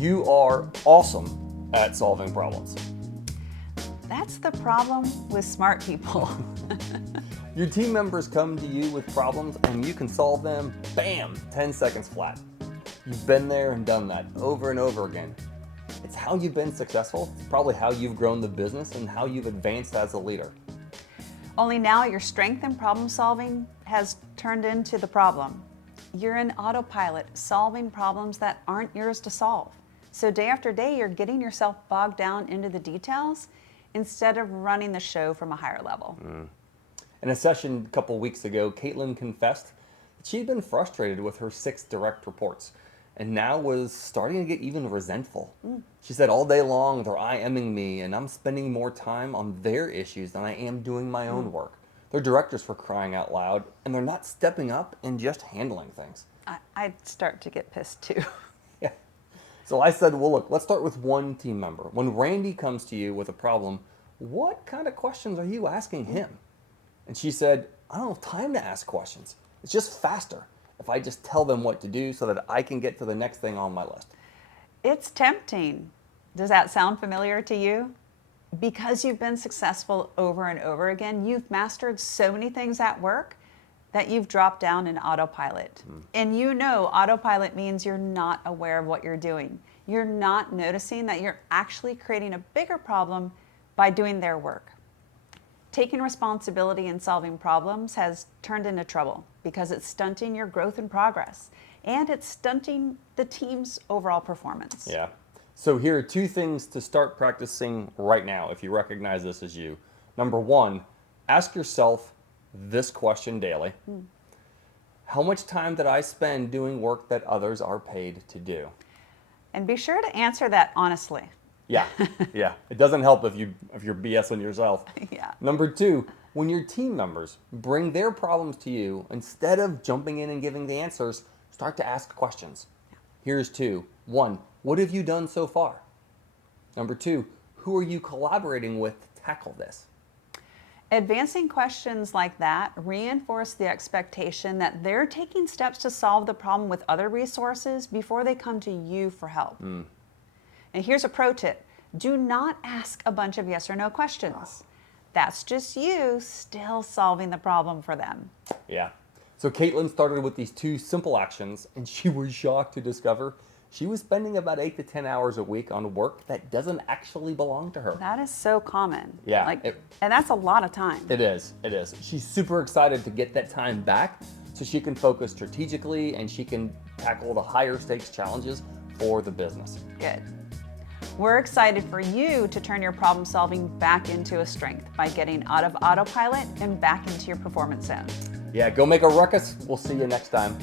You are awesome at solving problems. That's the problem with smart people. Your team members come to you with problems and you can solve them, bam, 10 seconds flat. You've been there and done that over and over again. It's how you've been successful. It's probably how you've grown the business and how you've advanced as a leader. Only now your strength in problem solving has turned into the problem. You're in autopilot, solving problems that aren't yours to solve. So day after day, you're getting yourself bogged down into the details instead of running the show from a higher level. In a session a couple weeks ago, Caitlin confessed that she'd been frustrated with her 6 direct reports and now was starting to get even resentful. She said all day long they're IMing me and I'm spending more time on their issues than I am doing my own work. They're directors for crying out loud and they're not stepping up and just handling things. I'd start to get pissed too. Yeah. So I said, well, look, let's start with one team member. When Randy comes to you with a problem, what kind of questions are you asking him? And she said, I don't have time to ask questions. It's just faster if I just tell them what to do so that I can get to the next thing on my list. It's tempting. Does that sound familiar to you? Because you've been successful over and over again, you've mastered so many things at work that you've dropped down in autopilot. And you know autopilot means you're not aware of what you're doing. You're not noticing that you're actually creating a bigger problem by doing their work. Taking responsibility and solving problems has turned into trouble because it's stunting your growth and progress, and it's stunting the team's overall performance. Yeah. So here are 2 things to start practicing right now if you recognize this as you. Number 1, ask yourself this question daily. How much time did I spend doing work that others are paid to do? And be sure to answer that honestly. Yeah. It doesn't help if you're BSing yourself. Yeah. Number 2, when your team members bring their problems to you, instead of jumping in and giving the answers, start to ask questions. Here's 2. 1, what have you done so far? Number 2, who are you collaborating with to tackle this? Advancing questions like that reinforce the expectation that they're taking steps to solve the problem with other resources before they come to you for help. And here's a pro tip. Do not ask a bunch of yes or no questions. That's just you still solving the problem for them. Yeah. So Caitlin started with these 2 simple actions, and she was shocked to discover she was spending about 8 to 10 hours a week on work that doesn't actually belong to her. That is so common. Yeah. And that's a lot of time. It is. She's super excited to get that time back so she can focus strategically and she can tackle the higher stakes challenges for the business. Good. We're excited for you to turn your problem solving back into a strength by getting out of autopilot and back into your performance zone. Yeah, go make a ruckus. We'll see you next time.